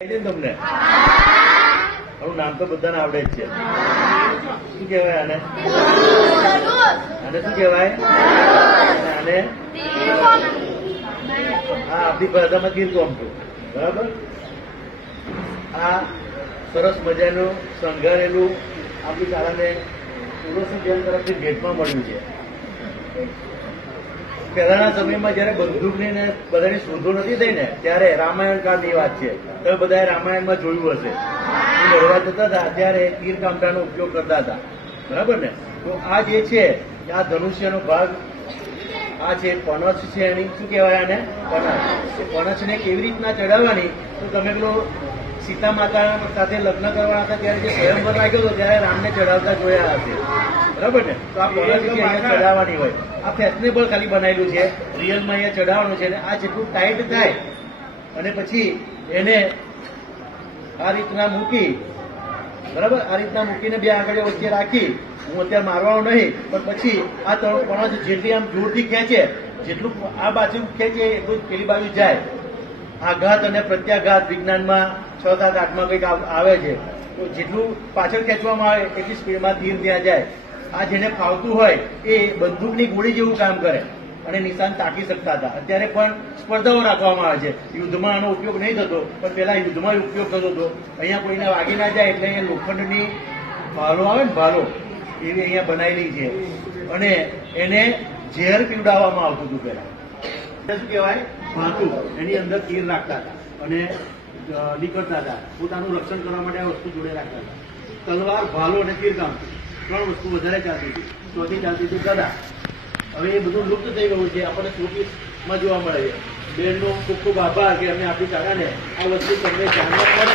તમને નામ તો બધાને આવડે જ છે. શું કહેવાય આને? આને શું કહેવાય? આને હા આપણી ભાષામાં તીરકોમઠું. બરાબર. આ સરસ મજાનું શણગારેલું આપણી શાળાને પુરુષની જેમ તરફથી ભેટમાં મળ્યું છે. પહેલાના સમયમાં જયારે બંદૂકની ને બધાની શોધો નથી થઈ ને ત્યારે રામાયણ કાળની વાત છે. તમે બધાએ રામાયણમાં જોયું હશે. લડવા જતા હતા ત્યારે તીર કામઠાનો ઉપયોગ કરતા હતા. બરાબર ને? તો આ જે છે આ ધનુષ્યનો ભાગ આ છે પણછ છે એની. શું કહેવાય આને? પણછ. એ પણછને કેવી રીતના ચડાવવાની તો તમે પેલો સીતા માતા સાથે લગ્ન કરવાના હતા ત્યારે જે સ્વયંવર લાગ્યો હતો ત્યારે રામને ચડાવતા જોયા હશે. બરાબર ને? તો આ પણછ અહીંયા ચડાવવાની હોય. આ ફેશનેબલ ખાલી બનાવેલું છે. રિયલમાં અહીંયા ચડાવવાનું છે. આ જેટલું ટાઈટ થાય અને પછી એને આ રીતના મૂકી, બરાબર, આ રીતના મૂકીને બે આંગળીઓ વચ્ચે રાખી, હું અત્યારે મારવાનો નહીં, પણ પછી આ ત્રણ પણછ જેટલી આમ જોરથી ખેંચે, જેટલું આ બાજુ ખેંચે એટલું પેલી બાજુ જાય. આઘાત અને પ્રત્યાઘાત વિજ્ઞાનમાં 6, 7, 8માં કંઈક આવે છે. તો જેટલું પાછળ ખેંચવામાં આવે એટલી સ્પીડમાં તીર ત્યાં જાય. આ જેને ફાવતું હોય એ બંદૂકની ગોળી જેવું કામ કરે અને નિશાન તાકી શકતા હતા. અત્યારે પણ સ્પર્ધાઓ રાખવામાં આવે છે. યુદ્ધમાં આનો ઉપયોગ નહીં થતો, પણ પેલા યુદ્ધમાં ઉપયોગ થતો હતો. અહીંયા કોઈને વાગી ના જાય એટલે અહીંયા લોખંડની ભાલો આવે ને, ભાલો એવી અહીંયા બનાવેલી છે અને એને ઝેર પીવડાવવામાં આવતું હતું પેલા. શું કહેવાય? ભાતું. એની અંદર તીર રાખતા હતા અને નીકળતા હતા. પોતાનું રક્ષણ કરવા માટે આ વસ્તુ જોડે રાખતા હતા. તલવાર, ભાલો અને તીરકામ 3 વસ્તુ વધારે ચાલતી હતી. ચોથી ચાલતી હતી ગદા. હવે એ બધું લુપ્ત થઈ ગયું છે. આપણને શોપીસમાં જોવા મળે છે. બેનનો ખૂબ ખૂબ આભાર કે અમે આપણી શાળાને આ વસ્તુ તમને જાણવા મળે.